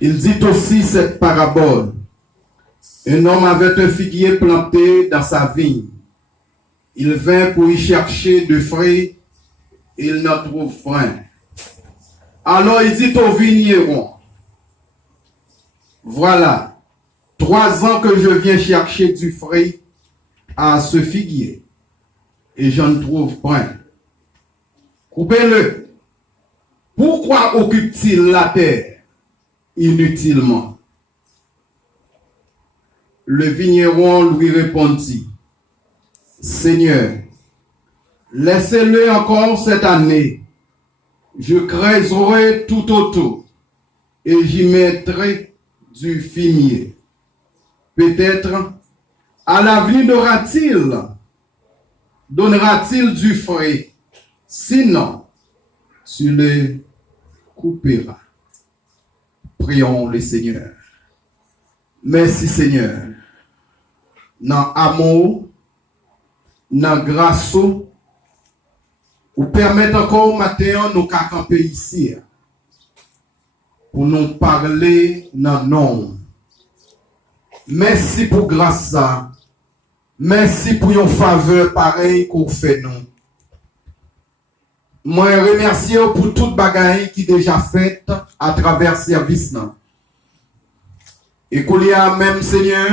Il dit aussi cette parabole. Un homme avait un figuier planté dans sa vigne. Il vint pour y chercher de fruits. Il n'en trouve point. Alors il dit au vigneron, voilà, 3 ans que je viens chercher du fruit à ce figuier, et je ne trouve point. Coupez-le. Pourquoi occupe-t-il la terre inutilement? Le vigneron lui répondit, Seigneur, laissez-le encore cette année. Je creuserai tout autour et j'y mettrai du fumier. Peut-être à l'avenir donnera-t-il du fruit. Sinon, tu le couperas. Prions le Seigneur. Merci Seigneur. Dans amour, dans grâce, ou permettre encore au matin nous camper ici pour nous parler dans nom. Merci pour grâce ça. Merci pour une faveur pareille qu'on fait nous. Moi remercie pour toute bagaille qui déjà faite à travers service là. Et qu'on y a même Seigneur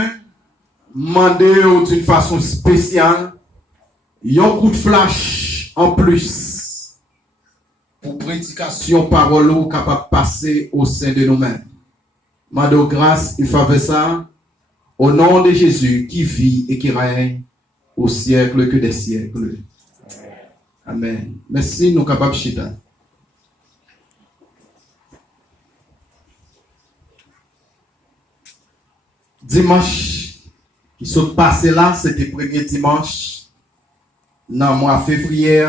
demandé d'une façon spéciale un coup de flash en plus pour prédication parole capable de passer au sein de nous-mêmes. Mando grâce, il fait ça au nom de Jésus qui vit et qui règne au siècle que des siècles. Amen. Merci, nous capables chita. Dimanche qui sont passés là, c'était le premier dimanche dans le mois de février.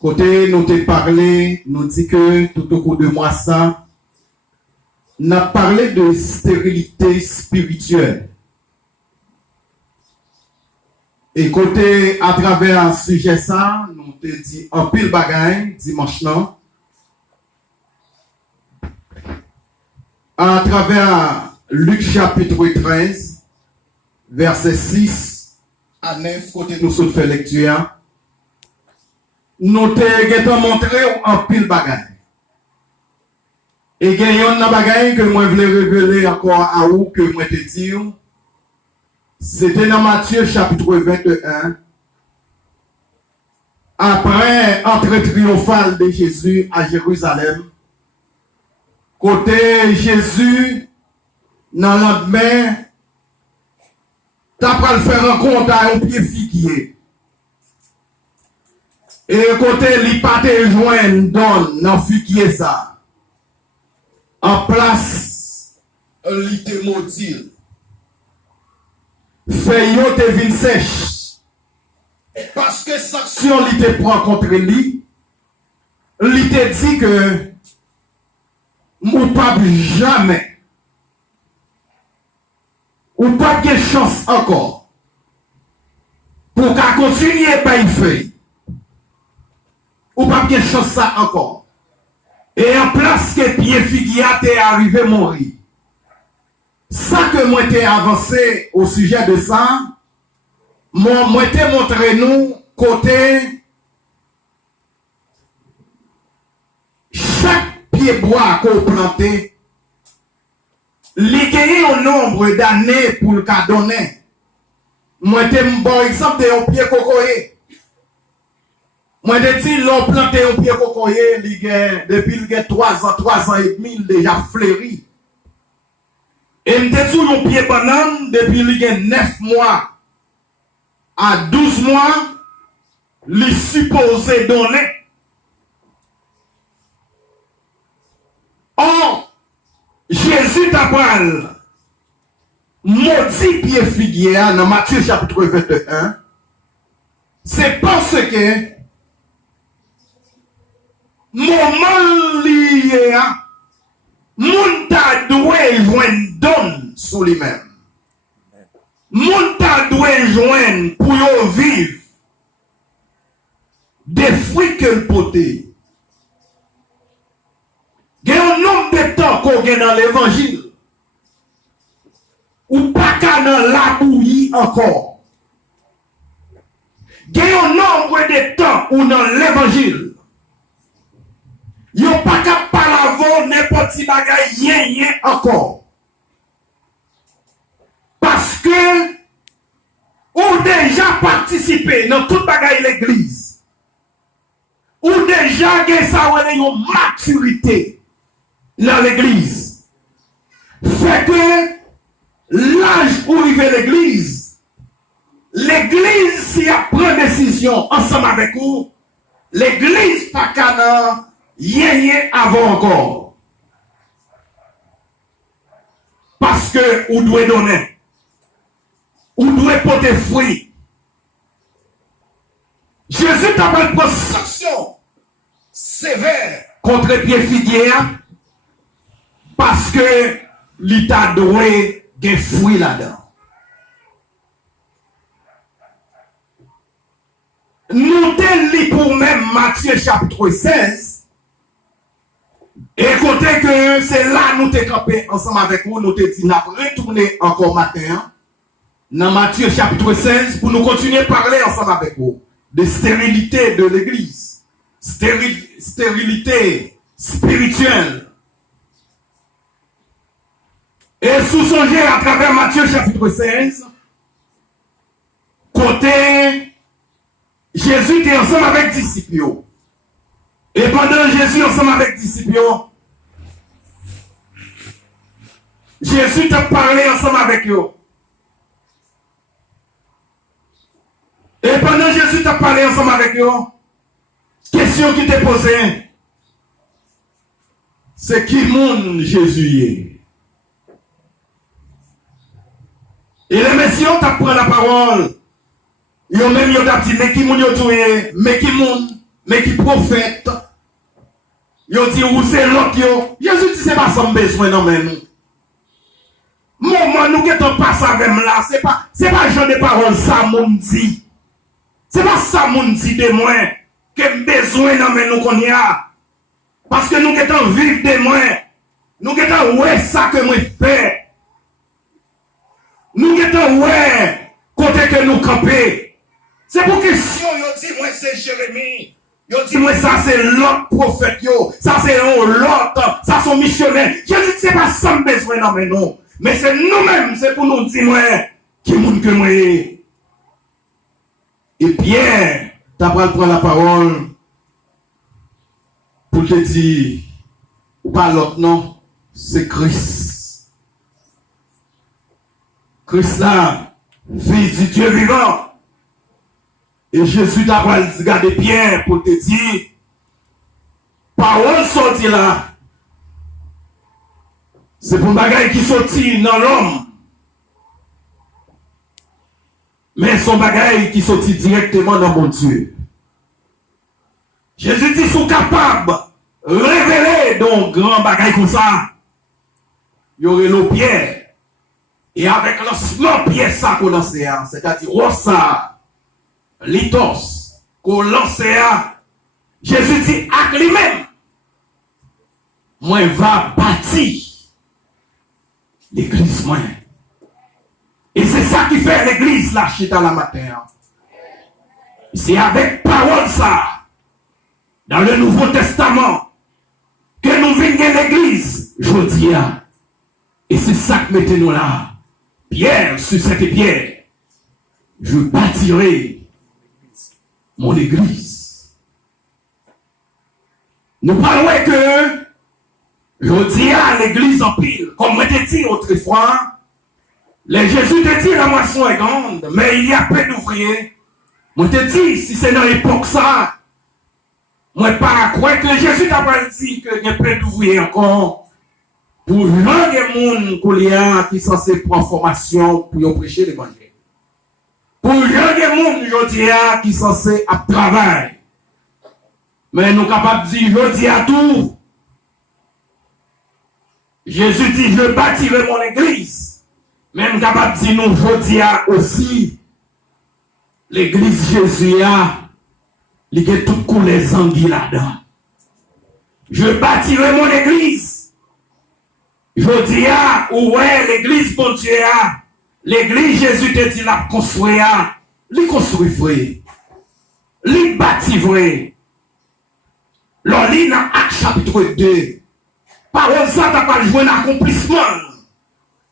Côté nous te parlé, nous dit que tout au cours de mois ça, nous avons parlé de stérilité spirituelle. Et côté à travers un sujet ça, nous te dit un pile bagaille dimanche là. À travers Luc chapitre 13, verset 6 à 9, côté nous sommes fait lecture, nous te montré un pile bagaille. Et il y a un bagaille que moi je voulais révéler encore à vous, que moi te dire. C'était dans Matthieu chapitre 21. Après entrée triomphale de Jésus à Jérusalem, côté Jésus, dans le lendemain, t'as pas le faire rencontre à un pied figuier. Et côté li pas te joindre dans figuier ça. En place, li te maudit. Feuillot te vin sèche. Parce que sanction li te prend contre lui, li te dit que ou pas jamais, ou pas de chance encore, pour qu'à continuer par une feuille, ou pas de chance ça encore. Et en place que pied figuier t'est arrivé mourir. Ça que moi t'ai avancé au sujet de ça, moi t'ai montré nous côté chaque pied bois qu'on planté, il gagne un nombre d'années pour le cas donné. Moi t'ai bon exemple de un pied cocoyer. Moi t'ai dit l'on planté un pied cocoyer, depuis il gagne 3 ans et demi, il déjà fleuri. Et m'te sous mon pied banane depuis il y a 9 mois à 12 mois, il supposé donner. Or, Jésus t'apprend maudit pied figuier dans Matthieu chapitre 21. C'est parce que moment lié moun ta doué joindre donne sous lui-même. Moun ta doué joindre pour yo vivre des fruits que le poté. Il y a un nombre de encore dans l'évangile. Ou pas qu'à dans la bouillie encore. Il y a un nombre de temps où dans l'évangile, il n'y a pas qu'à parler avant n'importe qui bagaille, rien encore. Parce que, ou déjà participé dans toute bagaille l'église, ou déjà que ça a une maturité dans l'église, fait que l'âge où il fait l'église, si elle prend décision ensemble avec vous, l'église pas qu'à rien avant encore. Parce que vous devez donner, vous devez porter fruit. Jésus t'a pris une sanction sévère contre pied figuier parce que l'État doit gagner fruit là-dedans. Nous te pour même Matthieu chapitre 16. Et écoutez que c'est là nous te campé ensemble avec vous, nous te dit nous retourner encore matin dans Matthieu chapitre 16 pour nous continuer à parler ensemble avec vous de stérilité de l'église, stérilité spirituelle. Et sous-songez à travers Matthieu chapitre 16, côté Jésus était ensemble avec disciples. Et pendant Jésus ensemble avec disciples, Jésus t'a parlé ensemble avec eux. Et pendant Jésus t'a parlé ensemble avec eux, question qui t'est posée, c'est qui monde Jésus est. Et les messieurs t'a pris la parole. Ils ont même dit, mais qui monde yo tué, mais qui monde, mais qui prophète. Ils ont dit, où c'est l'autre yo. Jésus dit, c'est pas son besoin, non, mais nous. Moment, nous qui t'en passe avec là, c'est pas genre de parole, ça, mon dit. C'est pas ça, mon dit de moi, que besoin, non, mais nous qu'on y a. Parce que nous qui t'en vivre de moi, nous qui t'en ouais, ça que moi fais. Nous qui t'en ouais, côté que nous camper. C'est pour question, yo dit, moi c'est Jérémie. Yo dit, moi ça c'est l'autre prophète, yo. Ça c'est l'autre, ça sont missionnaires. Je dis, c'est pas ça me besoin, non, mais non. Mais c'est nous-mêmes, c'est pour nous dire, moi, qui moun que moi. Et Pierre, t'as pas prendre la parole pour te dire, ou pas l'autre, non, c'est Christ. Christ là, fils du Dieu vivant. Et Jésus t'a regardé Pierre pour te dire, parole sortie là, c'est pour bagaille qui sortit dans l'homme. Mais son bagaille qui sortit directement dans mon Dieu. Jésus dit, sont capables de révéler donc grand bagaille comme ça. Il y aurait nos pierres. Et avec lancement pierre ça qu'on lance, c'est-à-dire rosa, litos, qu'on lance, Jésus dit à lui-même, moi va bâtir l'église moi. Et c'est ça qui fait l'église là, chita la matin. C'est avec parole ça, dans le Nouveau Testament, que nous venons l'église, je dis. Et c'est ça que mettez-nous là. Pierre, sur cette pierre, je bâtirai mon église. Nous parlons que, je dis à l'église en pile, comme moi t'ai dit autrefois, les Jésus te dit la moisson est grande, mais il y a peu d'ouvriers. Moi te dis, si c'est dans l'époque ça, moi pas croire que Jésus t'a pas dit qu'il y a peu d'ouvriers encore. Pour gens des gens qui sont censés prendre formation pour prêcher l'évangile. Pour gens des gens qui sont censés travailler. Mais nous sommes capables de dire, je dis à tout. Jésus dit, je bâtirai mon église. Même capable de dire, nous, je dis aussi, l'église Jésus il y a toutes couleurs anguilles là-dedans. Je bâtirai mon église. Je dis, ouais, l'église, bon Dieu, l'église, Jésus te dit, la construire, lui construit vrai, lui bâti vrai. L'on lit dans Acte chapitre 2. Parole ça, t'as pas joué un accomplissement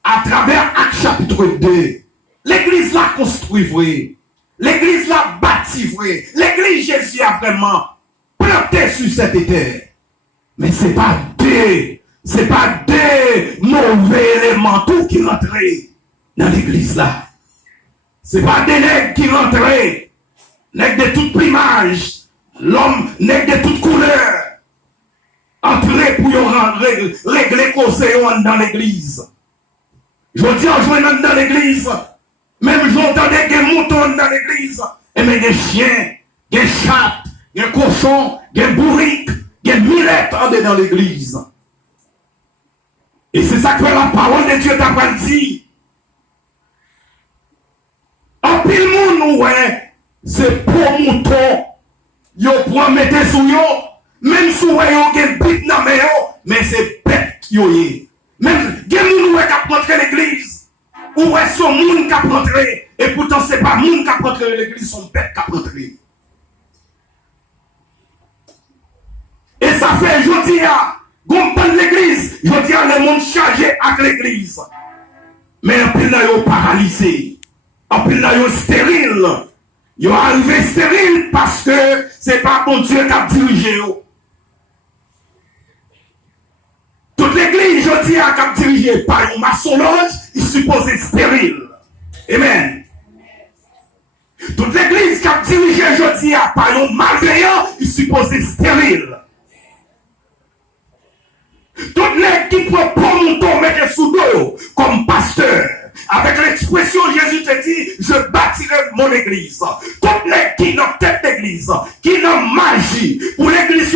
à travers Acte chapitre 2. L'église l'a construit vrai. L'église l'a bâti vrai. L'église Jésus a vraiment planté sur cette terre. Mais c'est pas des mauvais éléments tout qui rentraient dans l'église là. C'est pas des nègres qui rentraient. Nègres de toute plumage. L'homme nègre de toute couleur. Entrer pour régler conseil dans l'église. Je dis en jouant dans l'église. Même j'entendais des moutons dans l'église. Et mais des chiens, des chats, des cochons, des bourriques, des mirettes dans l'église. Et c'est ça que la parole de Dieu t'a pas dit. En pile monde, ouais, c'est pour mouton. Yo pour mettre sous yo. Même si vous avez un bit dans le mais c'est bête qui est. Même si vous avez rentré l'église, ou est-ce que moun qui a rentré, et pourtant ce n'est pas moun qui a rentré l'église, sont bêtes qui a rentré. Et ça fait, je dis, qu'on prend l'église, je dis, le monde chargé avec l'église. Mais en plus, là, ils sont paralysés. En plus, là, ils sont stériles. Ils sont arrivés stériles parce que ce n'est pas bon Dieu qui a dirigé. Toute l'église, je dis, à cap dirigé par un maçonnage, il supposé stérile. Amen. Toute l'église qui a dirigé, je dis, par un malveillant, il supposé stérile. Toute l'église qui prend pour mouton, mettre sous dos, comme pasteur, avec l'expression Jésus te dit, je bâtirai mon église. Toute l'église qui dans tête d'église, qui dans magie, pour l'église,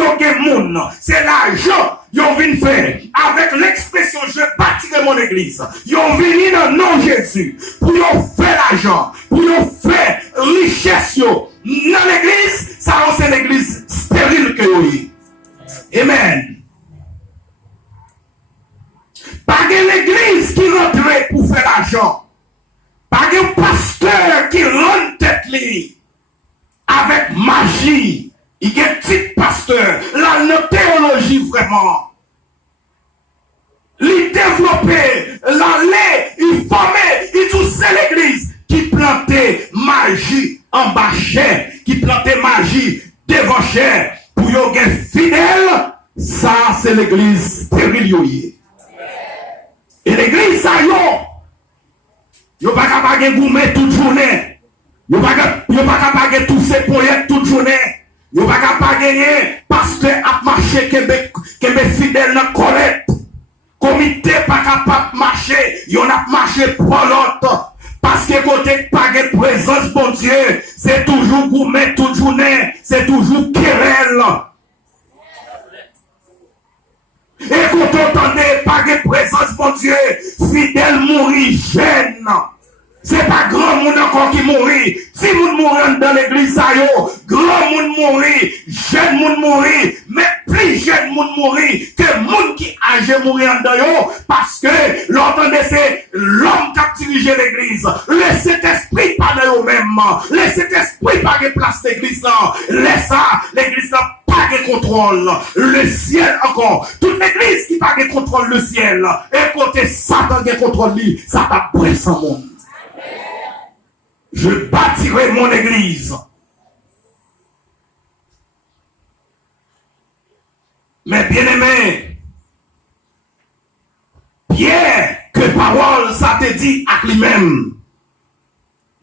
c'est l'argent. Ils viennent faire avec l'expression je bâtirai mon église. Ils viennent dans le nom de Jésus pour faire l'argent, pour faire richesse. Dans l'église, ça c'est l'église stérile que vous. Amen. Pas de l'église qui rentre pour faire l'argent. Pas de pasteur qui rentre tête avec magie. Il y a un petit pasteur, la théologie vraiment. Il développer, il formait, il toussait l'église qui plantait magie en bas chair, qui plantait magie devant chair pour y avoir fidèle. Ça, c'est l'église stérile. Et l'église, ça y est. Pas capable de goumer toute journée. Pas capable de tousser pour toute journée. Vous n'avez pas gagné parce que à marcher que mes fidèles dans collecte. Comité pas capable de marcher. Vous a marché pour l'autre. Parce que côté pas de présence, bon Dieu, c'est toujours gourmet toute journée. C'est toujours querelle. Et quand on entendait pas de présence, bon Dieu, fidèle mourir jeune. C'est pas grand monde encore qui mourit. Si moun mourit dans l'église, grand monde mourit, jeune monde mourit, mais plus jeune monde mourit que monde qui âgé mourir dans yo, parce que l'entendez c'est l'homme qui a dirigé l'église. Le Saint-Esprit pas dans eux-mêmes. Le Saint-Esprit pas de place l'église là. Laisse ça, l'église là pas de contrôle. Le ciel encore. Toute l'église qui pas de contrôle le ciel. Et côté Satan qui contrôle lui, ça t'a pris sans monde. Je bâtirai mon église. Mais bien aimé, Pierre, que parole ça te dit à lui-même.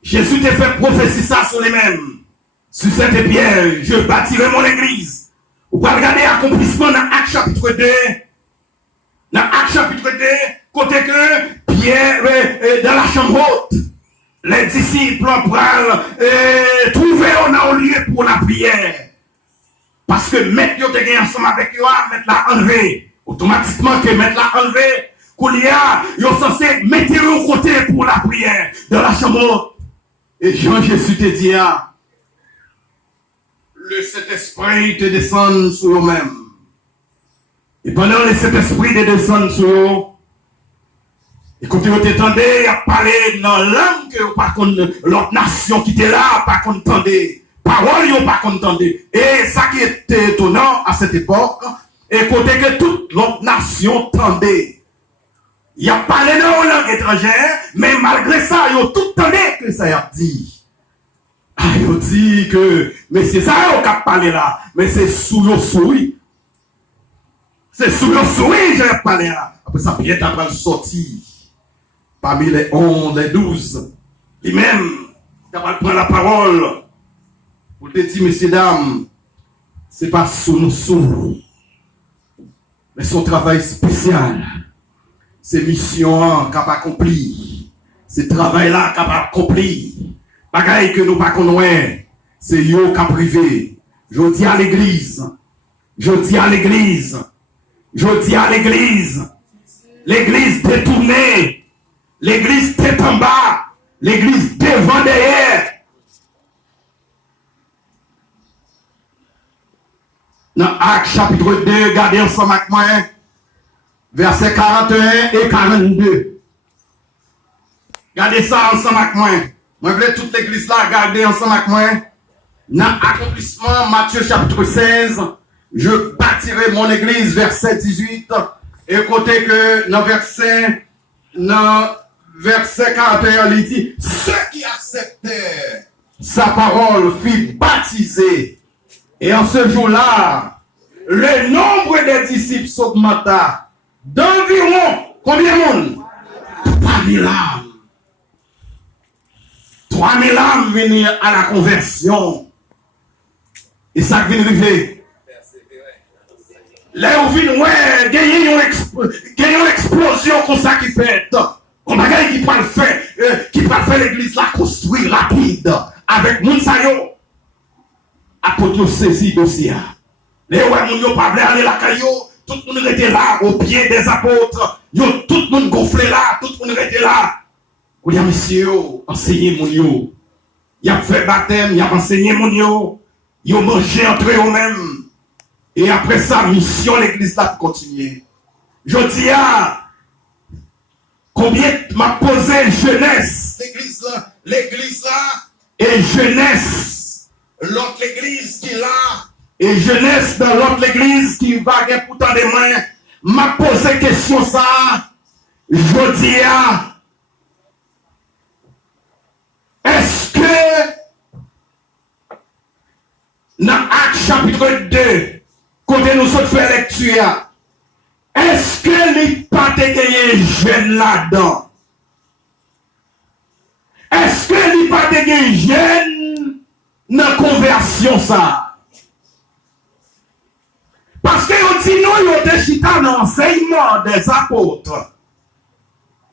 Jésus te fait prophétie ça sur lui-même. Sur cette pierre, je bâtirai mon église. Vous pouvez regarder l'accomplissement dans Acte chapitre 2. Dans Acte chapitre 2, côté que Pierre dans la chambre haute. Les disciples prennent trouver un lieu pour la prière. Parce que mettre yo te gagné ensemble avec yo, mettre la enlever. Automatiquement que mettre la enlever, Koulia, yo censé mettre au côté pour la prière dans la chambre. Et Jean Jésus te dit, le Saint-Esprit te descend sur eux-mêmes. Et pendant que le Saint-Esprit te descend sur eux, Écoutez, vous t'entendez, il a parlé dans langue que par contre l'autre nation qui était là, pas qu'on entendait. Parole, ils pas qu'on entendait. Et ça qui était étonnant à cette époque, écoutez que toute l'autre nation entendait. Il a parlé dans une langue étrangère, mais malgré ça, ils ont tout entendu que ça a dit. Ah, ils ont dit que, mais c'est ça qui a parlé là, mais c'est sous le souris. C'est sous le souris, j'ai parlé là. Après ça, Pierre a sortir. Parmi les 11, les 12, lui-même, il va prendre la parole pour te dire, messieurs, dames, ce n'est pas sous nos sous, mais son travail spécial, ses missions qu'il a accompli, ce travail-là qu'il a accompli, bagaille que nous ne connaissons pas, c'est yo qui a privé. Je dis à l'église, je dis à l'église, je dis à l'église, l'église détournée. L'église tête en bas, l'église devant derrière. Dans Actes chapitre 2, regardez ensemble avec moi, versets 41 et 42. Regardez ça ensemble avec moi. Moi, je veux toute l'église là, regardez ensemble avec moi. Dans accomplissement, Matthieu chapitre 16, je bâtirai mon église, verset 18. Et côté que dans verset 41, il dit, ceux qui acceptèrent sa parole furent baptisés. Et en ce jour-là, le nombre des disciples s'augmenta d'environ, combien de monde? 3000 âmes. 3000 âmes venaient à la conversion. Et ça vient arriver. Là où vient, ouais, gagner une explosion comme ça qui fait. On bagaille qui peut le faire, l'église la construire rapide avec moun sa yo. Apôtre yo saisi dossier. Les ouais moun yo pas vle aller la caillou, tout le monde était là au pied des apôtres. Yo tout le monde gonflé là, tout le monde était là. Ou ya monsieur enseigner moun yo. Y a fait baptême, y a enseigné moun yo. Yo mangé entre eux-mêmes. Et après ça, mission l'église là pour continuer. Je dis à combien m'a posé jeunesse, l'église là, et jeunesse, l'autre église qui est là, et jeunesse dans l'autre église qui va gagner pourtant des mains, m'a posé question ça, je dis à, est-ce que, dans Actes chapitre 2, quand nous sommes fait lecture, est-ce que les pas de jeunes là-dedans? Est-ce que les pas de jeunes dans la conversion ça? Parce que on dit nous, ils ont chita dans l'enseignement des apôtres.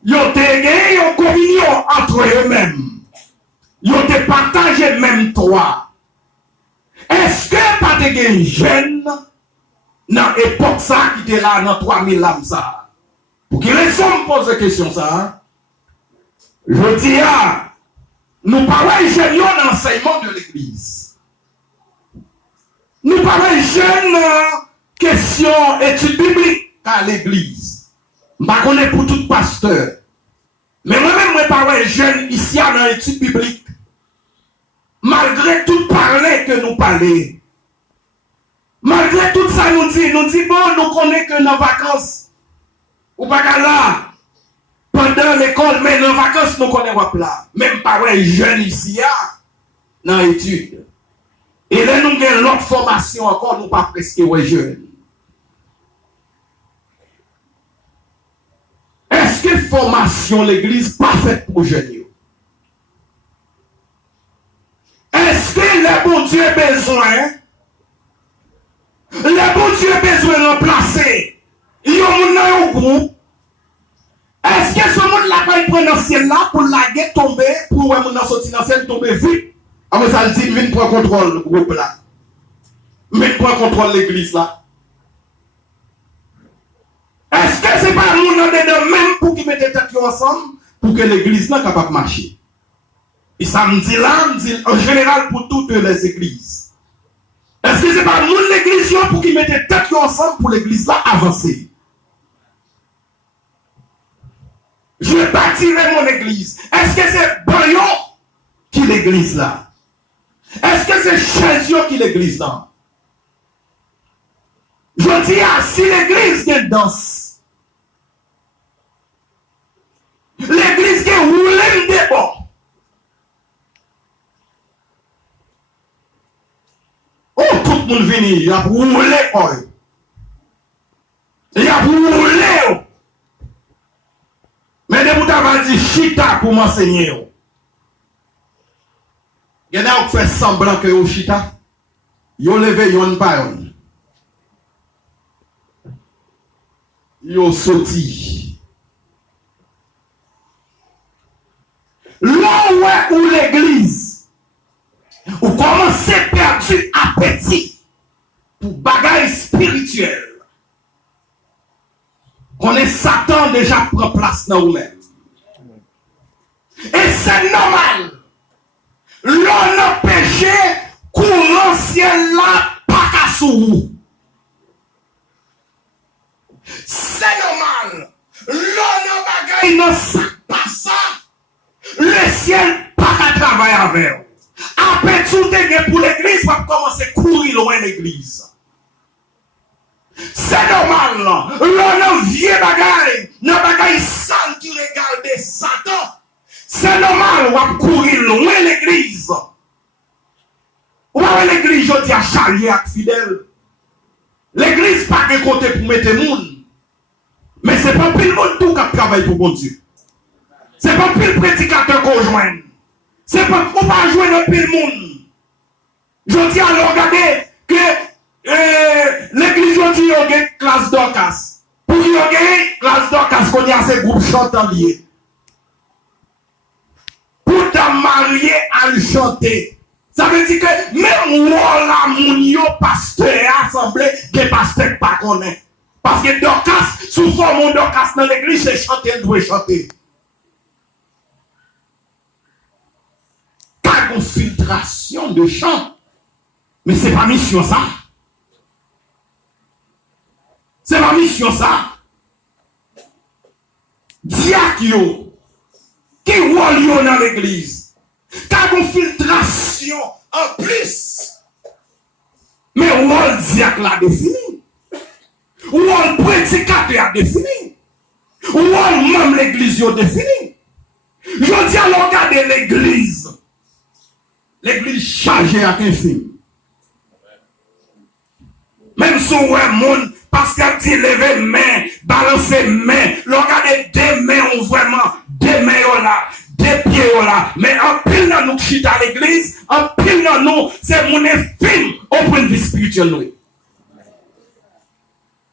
Ils ont une communion entre eux-mêmes. Ils ont partagé même toi. Est-ce que pas de jeunes dans l'époque ça qui était là dans 3000 âmes ça? Pour qu'il raison me pose la question ça. Je dis nous parlons jeunes dans l'enseignement de l'église. Nous parlons jeunes question étude biblique à l'église. Je ne connais pas pour tout pasteur. Mais moi-même, je parle jeunes ici dans l'étude biblique. Malgré tout parler que nous parlons. Malgré tout ça, nous dit bon, nous connaissons que nos vacances, ou pas là, pendant l'école, mais nos vacances, nous connaissons pas là. Même pas les jeunes ici, dans l'étude. Et là, nous avons l'autre formation encore, nous pas presque les jeunes. Est-ce que formation l'église pas faite pour jeunes? Est-ce que le bon Dieu a besoin? Le bon Dieu a besoin de remplacer. Il y a un groupe. Est-ce que ce monde-là va prendre dans le ciel là pour la guerre tomber, pour que mon sortir dans le ciel tomber vite? Après ça, dit, viens prendre contrôle le groupe là. Viens prendre contrôle l'église là. Est-ce que c'est pas nous dedans même pour qu'ils mettent les têtes ensemble pour que l'église n'est capable de marcher? Et ça me dit là, en général pour toutes les églises. Est-ce que c'est pas nous l'église pour qu'ils mettent les têtes ensemble pour l'église là avancer? Je bâtirai mon église. Est-ce que c'est Bayon qui l'église là? Est-ce que c'est Chazio qui l'église là? Je dis, si l'église qui danse, l'église qui roule des bords. Oh, tout le monde vient, il a roulé, il a roulé. Mais de vous avez dit chita pour m'enseigner. Il y en a qui fait semblant que vous chita. Vous levez, vous ne pas. Vous sorti. Là où l'église, vous commencez à perdre appétit pour bagaille spirituelle. On est Satan déjà prend place dans vous-même. Et c'est normal. L'on a péché, courant ciel là, pas qu'à sous. C'est normal. L'on a bagaille dans ça, pas ça. Le ciel pas qu'à travailler avec. Après tout est pour l'église, on va commencer à courir loin de l'église. C'est normal, là. L'on a vieux bagaille, nos bagaille sale qui regarde Satan. C'est normal, on va courir loin de l'église. On va l'église, je dis à charrier à fidèle. L'église pas de côté pour mettre le monde. Mais c'est pas pile monde tout qui travaille pour bon Dieu. C'est pas pile prédicateur qu'on joigne. C'est pas, on va jouer dans pile monde. Je dis à regarder que l'église aujourd'hui, il y a une classe d'orcas. Pour qu'il y ait une classe d'orcas, qu'on y a ces groupes chantants liés. Pour te marier à le chanter. Ça veut dire que même moi, là, mon pasteur, assemblée, des pasteurs pas connaît. Parce que d'orcas, souvent mon d'orcas dans l'église, c'est chanter, il doit chanter. Pas de filtration de chant. Mais c'est pas mission ça. C'est ma mission ça. Diakio, qui roule dans l'église, car une filtration en plus. Mais rôle diacre l'a défini. Rôle prédicateur a défini. Rôle même l'église a défini. Je dis à regarder l'église. L'église chargée à infini. Même si on est monde, parce qu'elle dit lever main, balancer main, regardez des mains ont vraiment, des mains là, des pieds là. Mais en pile dans nous qui à l'église, en pile dans nous, c'est mon infime au point de vue spirituel. Nous.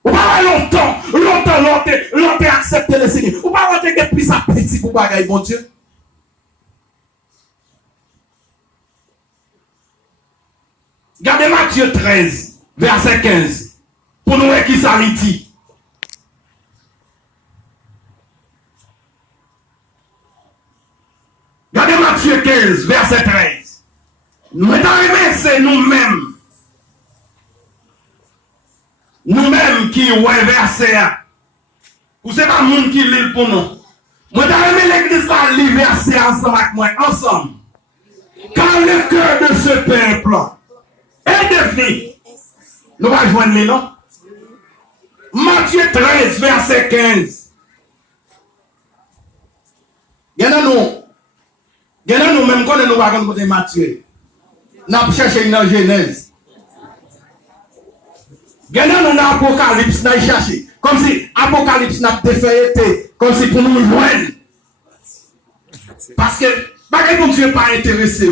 Ou pas longtemps accepter le Seigneur. Ou pas longtemps plus appétit pour bagaille, mon Dieu. Regardez Matthieu 13, verset 15. Pour nous qui ça dit. Regardez Matthieu 15, verset 13. Mesdames, c'est nous-mêmes. Nous-mêmes qui ouais verset. Ou c'est pas le monde qui lit pour nous. Mesdames, l'église va lire verset ensemble avec moi, ensemble. Car le cœur de ce peuple est devenu. Nous allons joindre les noms. Matthieu 13, verset 15. Il y en a nous même quand nous allons côté Matthieu. Nous allons chercher une Genèse. Il y en a nous dans Apocalypse, nous allons chercher. Comme si Apocalypse n'a pas fait comme si pour nous joindre. Parce que, bagay pour Dieu pas intéressé.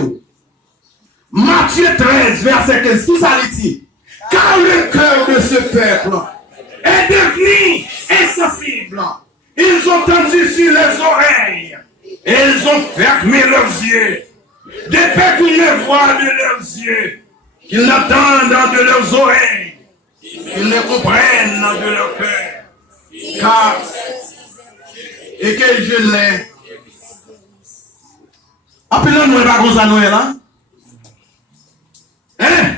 Matthieu 13, verset 15. Qui ça dit? Car le cœur de ce peuple est devenu insensible. Ils ont tendu sur les oreilles. Et ils ont fermé leurs yeux. De peur qu'ils ne voient de leurs yeux. Qu'ils n'entendent de leurs oreilles. Qu'ils ne comprennent de leur cœur. Car, et que je l'ai. Appelons-nous pas comme ça, nous là. Hein?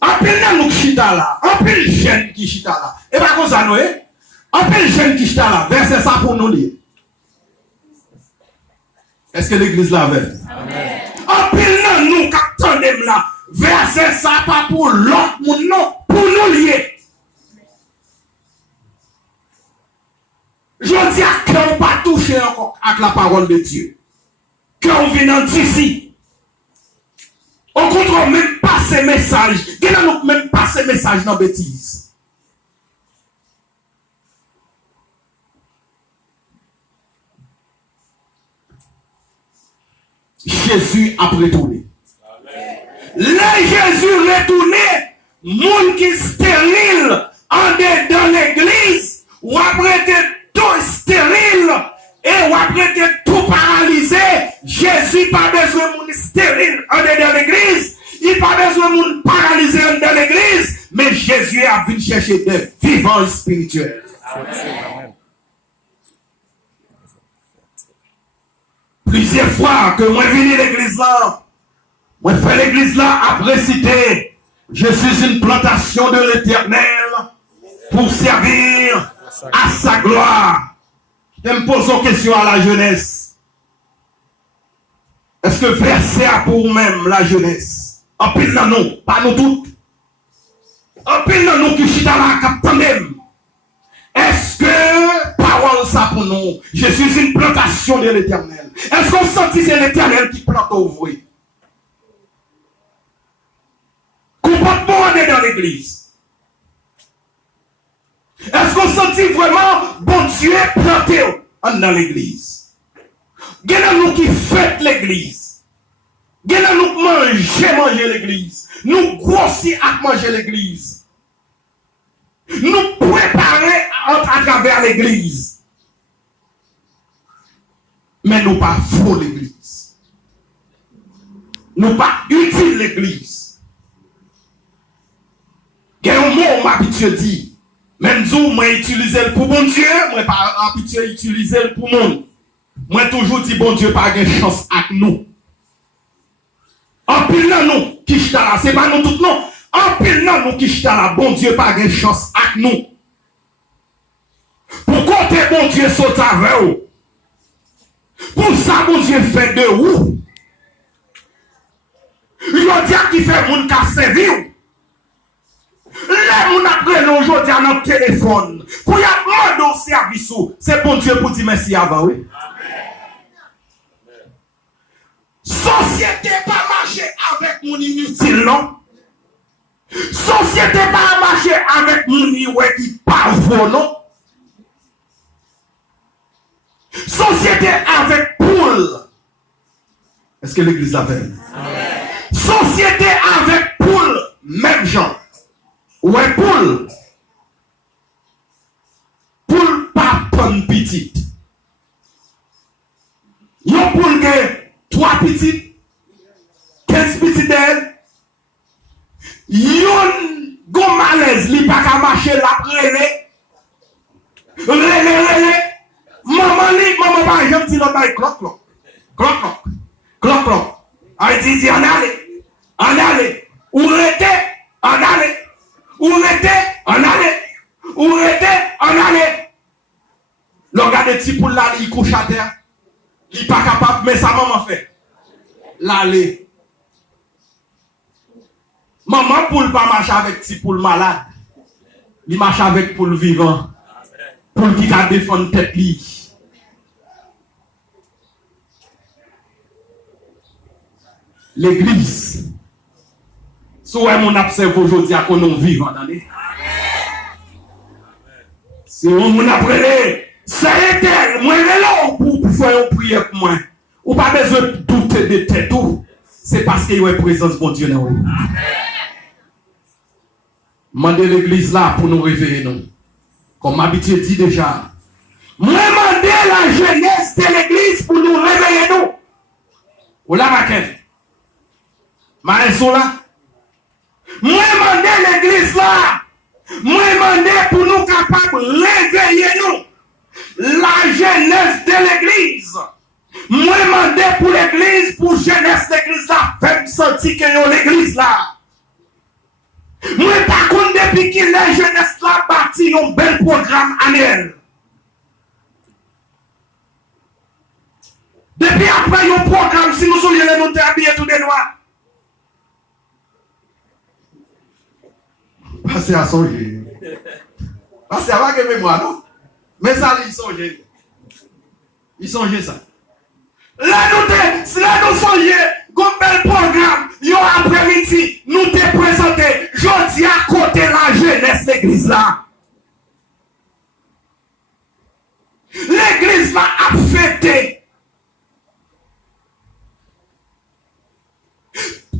Appelons-nous chita là. Appelons jeune qui chita là. Et pas comme ça, nous. Appelons jeune qui chita là. Verset ça pour nous lire. Est-ce que l'église l'avait? En pile nan nous qui attendons là, verset ça pas pour l'autre monde, non, pour nous lier. Je dis à qu'on ne pas toucher encore avec la parole de Dieu. Qu'on vient d'ici. Au contraire, même pas ces messages. Même pas ces messages dans bêtise. Jésus a retourné. Là, Jésus retourné, monde qui stérile en dedans l'église, ou après tout stérile et ou après tout paralysé. Jésus pas besoin de monde stérile en dedans l'église, il pas besoin de monde paralysé en dedans l'église, mais Jésus a venu chercher des vivants spirituels. Amen. Plusieurs fois que moi venu l'église là, moi fais l'église là après citer, je suis une plantation de l'Éternel pour servir à sa gloire. Je me pose une question à la jeunesse. Est-ce que verset a pour même la jeunesse? En pile dans nous, pas nous toutes. En pile dans nous qui chita la captant même. Est-ce que parole ça pour nous? Je suis une plantation de l'Éternel. Est-ce qu'on sentit c'est l'Éternel qui plante au vrai? Comportement on est dans l'église. Est-ce qu'on sentit vraiment bon Dieu planté dans l'église? Il y a nous qui fêtent l'église. Il y a nous qui manger l'église. Nous grossir à manger l'église. Nous préparer à travers l'église. Mais nous pas faux l'église. Nous pas utile l'église. Il y a un mot m'habitue dit. Même si moi utiliser pour bon Dieu, moi pas habitué utiliser pour monde. Moi toujours dit bon Dieu pas de chance avec nous. En pile nan nous qui chita là, c'est pas nous tout non. En pile nan nous qui chita là, bon Dieu pas de chance avec nous. Pourquoi t'es bon Dieu saute avec vous? Pour ça bon Dieu fait de vous. Il dit qui fait moun ka servir. Là, on a pris aujourd'hui à notre téléphone. Pour y avoir un service, c'est bon Dieu pour dire merci avant, oui. Société pas marcher avec mon inutile, non? Société pas marcher avec mon qui pas faux, non? Société avec poule. Est-ce que l'église l'appelle? Société avec poule, même genre. Ouais, poule. Poule pas bonne petite. Yon poule que 3 petites, 15 petites d'elle. Yon gon malaise, li pas qu'à marcher la relé. Maman pas j'aime dire l'autre cloc cloc. Cloc cloc. Cloc cloc. Haïti dit en allez. Ou rete, en allez. Ou rete, en allez. Ou rete, en allez. Le gars de petit poule là, il couche à terre. Il n'est pas capable, mais sa maman fait. L'aller. Maman poule pas marcher avec petit poule malade. Il marche avec poule vivant. Poule qui a défendre tête li. L'église. Si on observe aujourd'hui à qu'on est vivant dans les. Si on appelle, c'est éternel. Moi, je suis là pour faire une prière pour moi. Ou pas besoin de douter de tête. C'est parce qu'il y a une présence de Dieu dans nous. Mandez l'église là pour nous réveiller. Nous. Comme m'habitude dit déjà. Moi, mandez la jeunesse de l'église pour nous réveiller. Nous. Ou là, Maken. Maëso là. Moi, mandé l'église là. Moi, mandé pour nous capables de réveiller nous. La jeunesse de l'église. Moi, mandé pour l'église, pour jeunesse de l'église là. Faites sentir que y l'église là. Moi, par contre, depuis que la jeunesse là bâti un bel programme annuel. Depuis après un programme, si nous sommes nous t'es habillés tout de noir. Parce à songer. Parce à pas que mémoire, non? Mais ça, ils songeaient. Ils songeaient ça. Là, nous sommes comme bel programme. Yo après-midi, nous te présenté. Je dis à côté la jeunesse, l'église là. L'église là a fêté.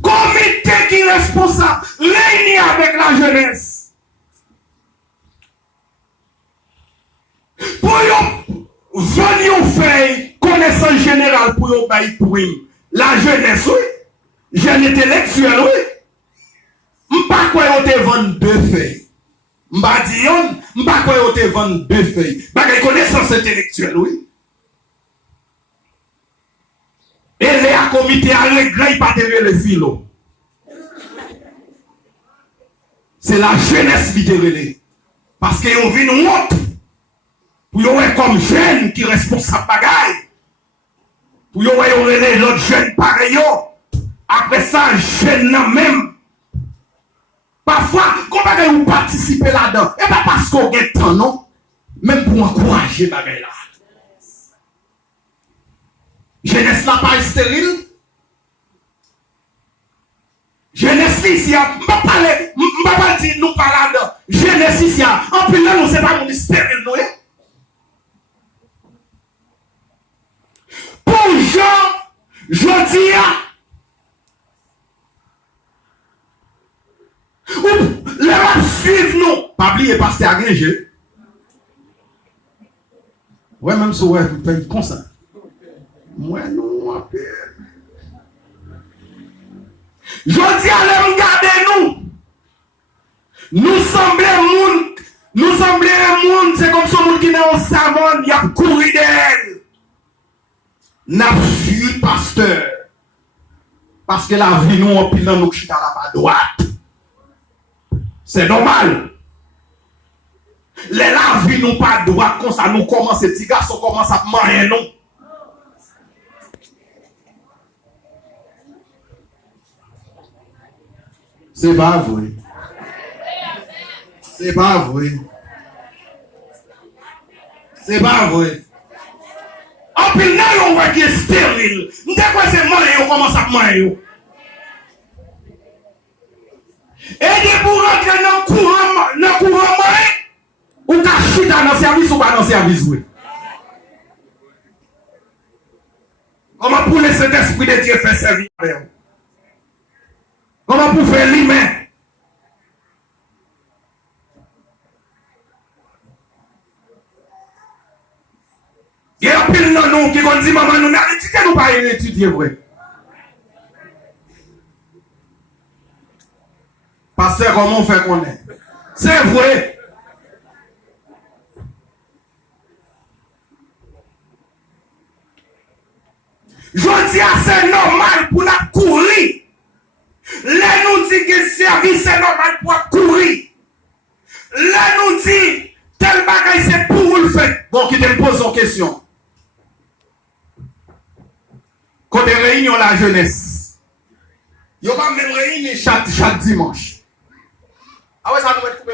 Comité qui est responsable, réuni avec la jeunesse. Pour venir faire connaissance générale pour yon bail pour la jeunesse, oui. Jeune intellectuel, oui. M'pas quoi yon te vendre deux feuilles. M'pas di yon, m'pas quoi yon te vendre deux feuilles. Bagay connaissance intellectuelle, oui. Et les à comité à regret pas te le philo. C'est la jeunesse qui te relève. Parce que yon vin honte. Pour yon comme jeune qui est responsable bagaille. Pour yon relève l'autre jeune pareil. Après ça, jeune nan même. Parfois, quand vous participez là-dedans, et pas parce qu'on a temps, non. Même pour encourager bagaille là. Jeunesse là pas stérile. Jeunesse ici, je ne pas dire nous parler de jeunesse ici. En plus, là, nous ne sommes pas stérile, nous. Pour Jean, je dis, les gens suivent nous. Pas oublier pasteur agrégé. Ouais, même si vous faites comme ça. Moi, non, après. Je dis à les regarder nous. Nous semblons monde, c'est comme ce monde qui est au savon, il y a couru d'elle. N'a vu pasteur. Parce que la vie nous en pilant nous chita la droite. C'est normal. Les la vie nous pas droite comme ça nous commence ces petits garçons commencent à manger non. C'est pas vrai. C'est pas vrai. C'est pas vrai. En plus, là, on voit qu'il est stérile. Nous devons se manger, on commence à manger. Et de pour rentrer dans le courant manger, ou qu'à chuter dans le service ou pas dans le service, oui. Comment pour laisser cet esprit de Dieu faire servir avec vous? Comment pour faire l'humain? Il y a un pile de nous qui ont dit maman, nous n'avons étudié, nous pas étudier, vrai. Pasteur, comment on fait qu'on est? C'est vrai. Je dis c'est normal pour la courir. Là nous dit que service c'est normal pour courir. Là nous dit tel bagage c'est pour le faire. Bon, qui te pose une question. Quand on réunion la jeunesse, il y a pas même réunion chaque dimanche. Ah ouais, ça nous couper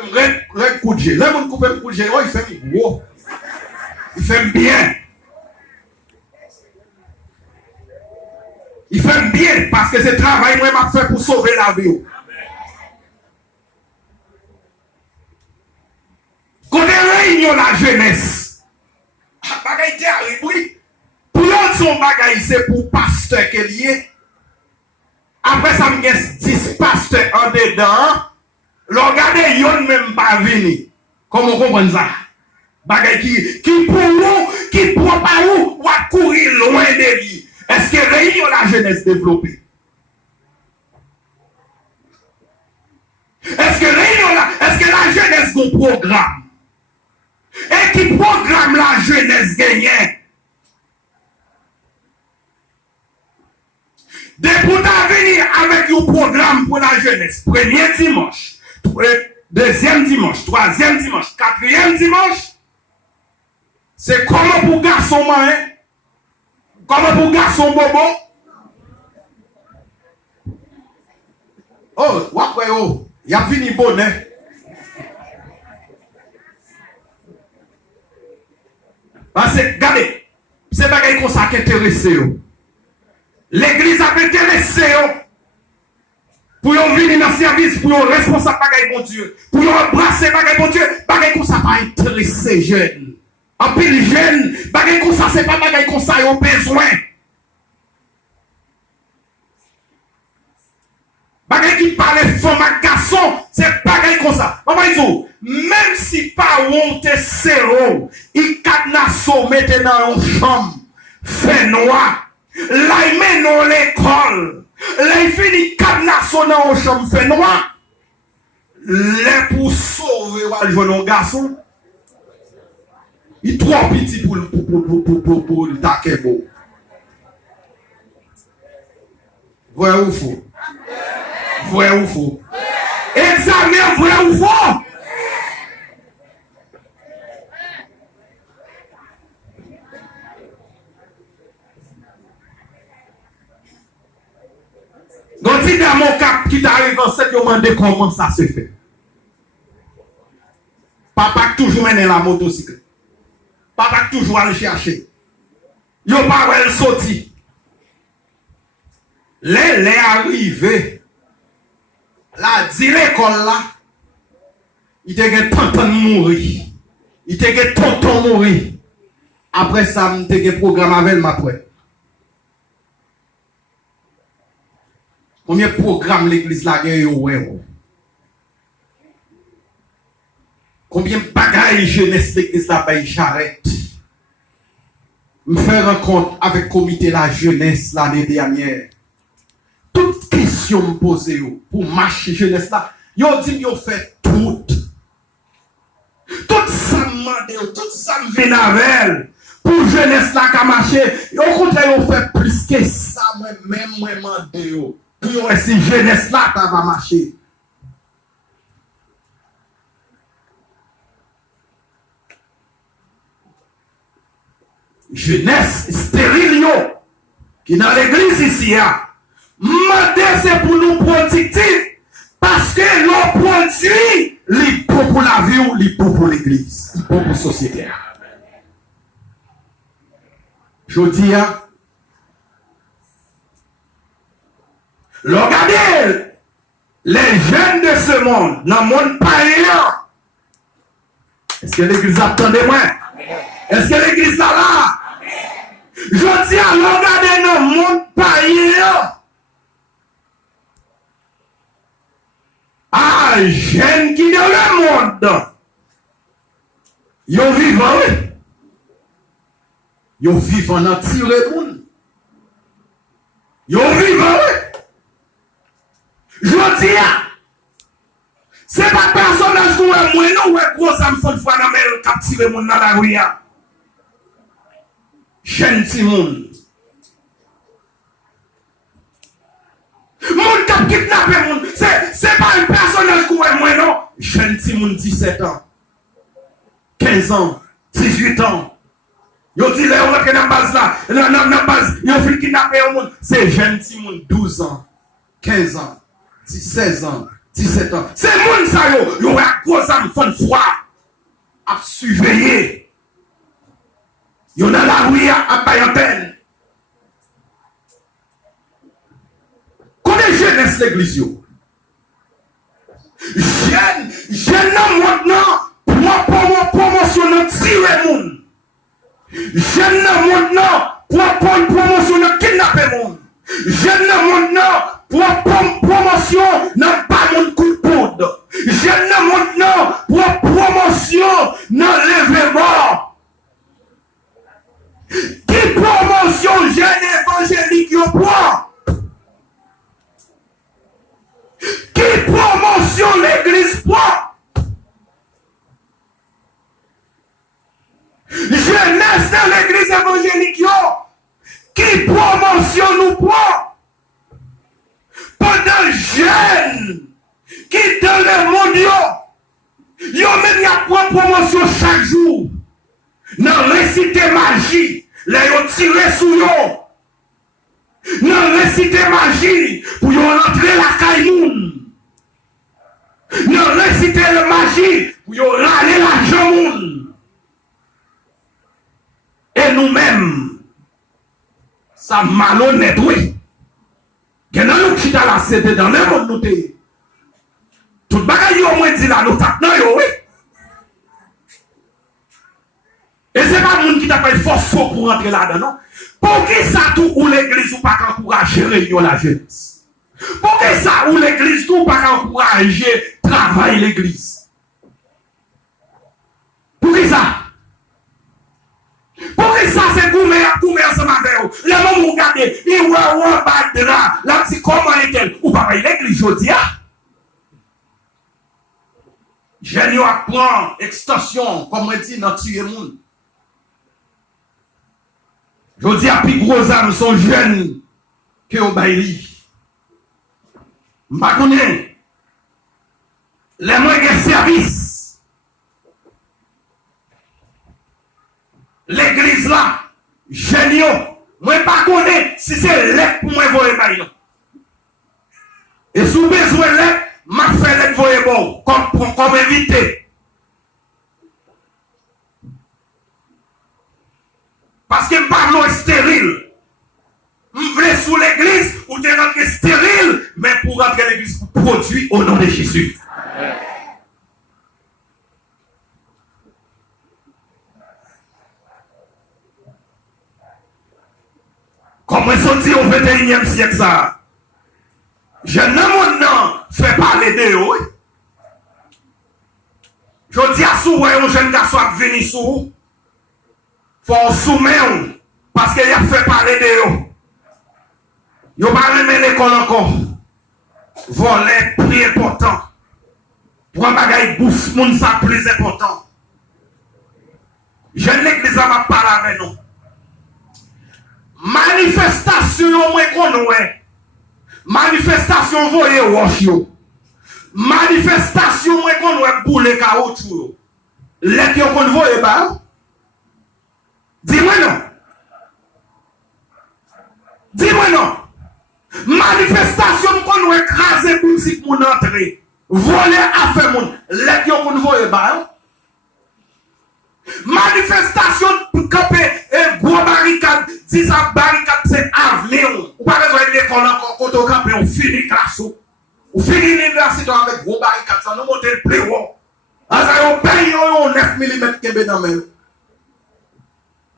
un coup de jet. Là, on coupe un coup de jet, il fait gros. Il fait bien. Il fait bien parce que ce travail moi m'a fait pour sauver la vie. Quand on réunion la jeunesse, bagay te arrive, oui. Pour l'autre son bagay, c'est pour pasteur qui est lié. Après ça, me laisse 10 pasteurs en dedans. Regardez, yon même pas venu. Comment on comprend ça? Bagay qui pour vous, qui pour pas vous, ou à courir loin de lui. Est-ce que réunion la jeunesse développée? Est-ce que la jeunesse a un programme? Et qui programme la jeunesse gagnée? Depuis pour venir avec un programme pour la jeunesse, premier dimanche, deuxième dimanche, troisième dimanche, quatrième dimanche, c'est comment pour garçon, Comment pour garçon bobo? Oh, ouais, oh, il y a fini bonnet. Parce que, regardez, c'est pas comme ça qui intéresse. L'église a intéressé pour yon venir dans le service, pour yon responsable pour Dieu, pour yon embrasser pour Dieu, pas comme ça pas intéressé jeune. En pile jeune, pas comme ça, c'est pas comme ça yon besoin. Bagay qui parle femme à garçon, c'est bagay comme ça. Même si pas honte zéro, il cadenasso mette dans une chambre, fait noir. Là il met dans l'école. Là il finit cadenasso dans une chambre, fait noir. Là pour sauver un garçon, il est trop petit pour le taquer beau. Vrai ou faux? Vrai ou faux? Examen vrai ou faux? Donc, si dans mon cap qui t'arrive en cette demande comment ça se fait. Papa toujours mène la motocyclette. Papa toujours aller chercher. Yo pas elle sorti. Les arrivés. Là, dit l'école là, il te get tonton mourir. Il te get tonton mourir. Après ça, il te get programme avec ma après. Combien de programmes l'église là gagne ouais. Combien de bagailles jeunesse l'église là paye charrette. Me faire rencontre avec le comité la jeunesse l'année dernière. Toute question me poser pour marcher jeunesse là, yo dit yo fait tout. Tout ça demande, tout ça vient avec pour jeunesse là qui marcher. Yo contraire yo fait plus que ça moi-même moi demande yo. Pour yo si jeunesse là qui va marcher. Jeunesse stérile yo qui dans l'église ici a. Mandé c'est pour nous productifs parce que l'on produit les pour la vie ou les pour l'église, les pour la société. Je dis, regardez les jeunes de ce monde, dans le monde païen. Est-ce que l'église attendait moi? Est-ce que l'église est là? Je dis, regardez dans le monde païen. Ah, jeunes qui dans le monde, ils vivent, ils vivent dans le monde. Ils vivent, je dis, c'est pas personnage qui est moins non, ouais, gros, ça me fait fois dans le captiver mon dans la rue. Jeune Timon. Moun kap kidnappé moun, c'est pas un personnage qui est moi non. Jeune Timon 17 ans, 15 ans, 18 ans. Yo dit là, on rentre dans la base là, dans la base, yo fait kidnapper un monde. C'est jeune Timon 12 ans, 15 ans, 16 ans, 17 ans. C'est moun ça yo a gros âme fond froid, à surveiller. Yo dans la rue à Bayantène. Jeunesse l'église yo. Jeune maintenant pour promotionner tirer moun. Jeune maintenant pour promotionner kidnapper moun. Jeune maintenant pour promotion n'a pas mon coup de poudre. Jeune maintenant pour promotion n'a levé mort. Qui promotion jeune évangélique yo prend? Qui promotion l'église prend? Jeunesse dans l'église évangélique, qui promotion nous prend? Pendant jeunes qui dans le monde, yo même y a promotion chaque jour. Dans réciter magie, les yo tiré sous yo. Non réciter magie pour y rentrer la caille. Non réciter la magie pour y râler l'argent. Et nous-mêmes, ça malhonnête, oui. Que dans nous qui t'a la c'était dans le monde nous t'es. Tout le bagage au moins dit là, nous tapons, oui. Et c'est pas le monde qui t'a pas force pour rentrer là-dedans, non? Pour qui ça tout ou l'église ou pas encourager réunion la jeunesse? Pour qui ça ou l'église tout pas encourager travail l'église? Pour qui ça? Pour qui ça c'est gourmet ensemble avec vous? Les gens vous regardez, ils voient pas de là, là c'est comment est-elle? Ou pas l'église aujourd'hui? Jeune apprend extension, comme on dit dans tuer monde. Je dis à plus gros âmes sont jeunes que au bailli. Je connais les moyens de service. L'église là, jeunes, moi pas connais si c'est l'aide pour moi voyer bailli. Et sous besoin l'aide, m'a fait l'aide voyer bon comme invité. Parce que Pablo est stérile. Je voulais sous l'église ou tu rentres stérile, mais pour rentrer l'église pour produire au nom de Jésus. Amen. Comment ça dit au 21e siècle ça? Je n'ai pas fait parler de eux. Je dis à sous un jeune garçon qui vient sous. Faut soumettre parce qu'il a fait parler de eux. Il n'a pas remis l'école encore. Voler plus important. Pour un bagage bouffe, moun ça plus important. Je l'église à parler avec nous. Manifestation, moi qu'on ouais. Manifestation, voyez, wash yo. Manifestation, moi qu'on ouais, boule caoutchouc. Les qui qu'on voyez pas. Dis-moi non. Dis-moi non. Manifestation qu'on nous écraser pour si mon entrée. Voler à faire mon. Les qui qu'on voit pas. Manifestation pour camper et gros barricade. Si ça barricade c'est avenir. Ou pas besoin de l'école encore quand on campe on finit classe. On finit l'université avec gros barricade ça nous monter le plus haut. Ça on paye on 9 mm kebe dans même.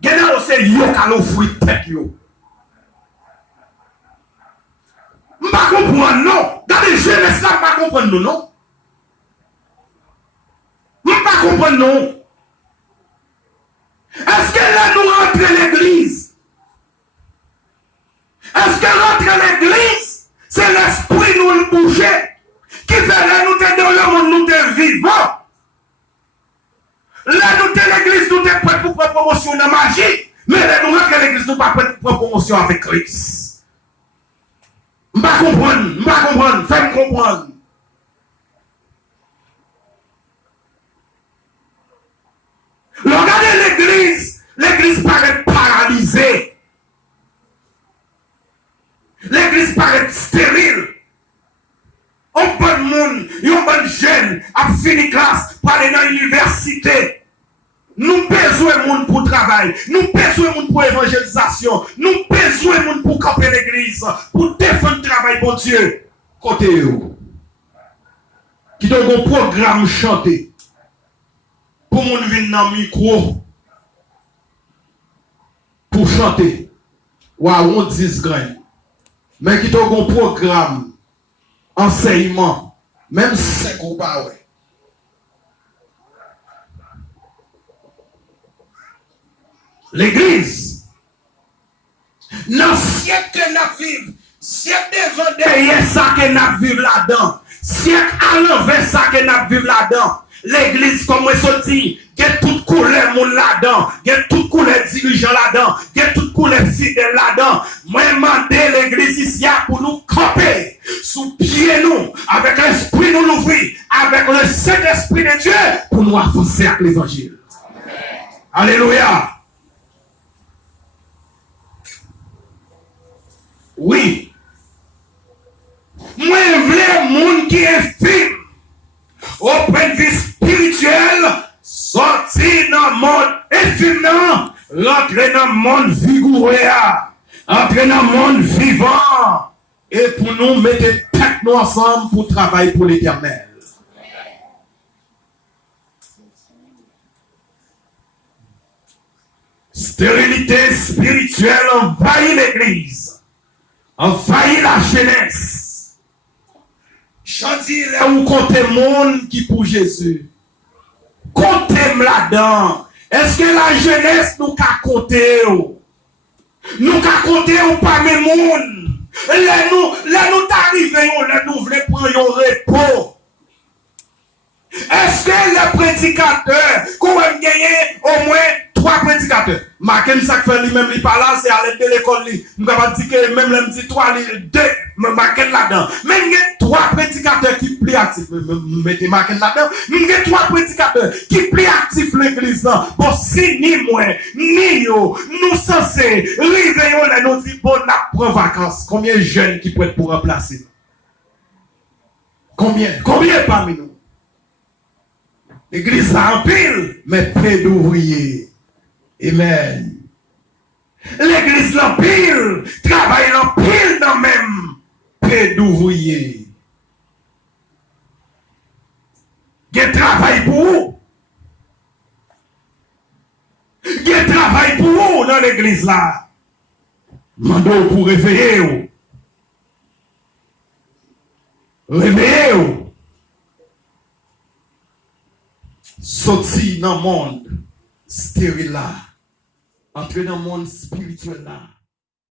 Gena c'est yo kalo fruit tête yo. M'pas comprendre non. Regardez jeunesse là pas comprendre non. M'pas comprendre non. Est-ce que là nous rentrons l'église? Est-ce que rentrer l'église c'est l'esprit nous le bouger qui fait nous te dans le monde nous te vivant? Là, nous sommes l'église, nous sommes prêts pour prendre promotion dans la magie. Mais là, nous rentrons l'église, nous ne sommes pas prêts pour prendre promotion avec Christ. Je ne comprends pas, fais-moi comprendre. Regardez l'église paraît paralysée. L'église paraît stérile. Un bon monde, un bon jeune a fini classe pour aller dans l'université. Nous besoin de monde pour travail. Nous besoin de monde pour évangélisation. Nous besoin de monde pour camper l'église. Pour défendre le travail pour Dieu. Côté où? Qui donne un programme chanté. Pour monde venir dans le micro. Pour chanter. Waouh, on 10 grains. Mais qui donne un programme. Enseignement, même 5 ou pas, ouais. L'église, dans le siècle que nous vivons, siècle devant derrière ça que nous vivons là-dedans, siècle à l'envers ça que nous vivons là-dedans, l'église, comme je dis, il y a toute couleur monde là-dedans, il y a toute couleur dirigeant là-dedans, il y a toute couleur fidèle là-dedans. Moi, je demande l'église ici pour nous camper sous pied nous, avec l'esprit nous l'ouvrir, avec le Saint-Esprit de Dieu, pour nous avancer avec l'évangile. Alléluia. film nan, rentre dans le monde vigoureux, entre dans le monde vivant. Et pour nous mettre tête nous ensemble pour travailler pour l'Éternel. Stérilité spirituelle envahit l'église, envahit la jeunesse. Chantier là où comptez monde qui pour Jésus. Comptez là-dedans. Est-ce que la jeunesse nous qu'a compté? Nous qu'a compté ou pas même monde? Là nous t'arrivons, là nous voulons prendre un repos. Est-ce que les prédicateurs, qu'on va gagner au moins 3 prédicateurs? Maken ça fait lui-même, il pas là, c'est à l'aide de l'école. Nous avons dit que même les petits 3, 2, Maken là-dedans. Même il y a 3 prédicateurs qui plient actifs. Mettez Maken là-dedans. Il y a 3 prédicateurs qui plient actifs l'église là. Bon, si ni moi, ni yo, nous censés, réveillons là, nous disons, bon, n'a prend vacances. Combien de jeunes qui peuvent être pour remplacer? Combien parmi nous? L'église a en pile, mais peu d'ouvriers. Amen. L'église en pile, travaille en pile dans même peu d'ouvriers. Il y a travail pour vous. Il y a travail pour vous dans l'église là. Mando pour réveiller vous. Réveillez vous. Sorti dans le monde stérile là, entrer dans le monde spirituel là.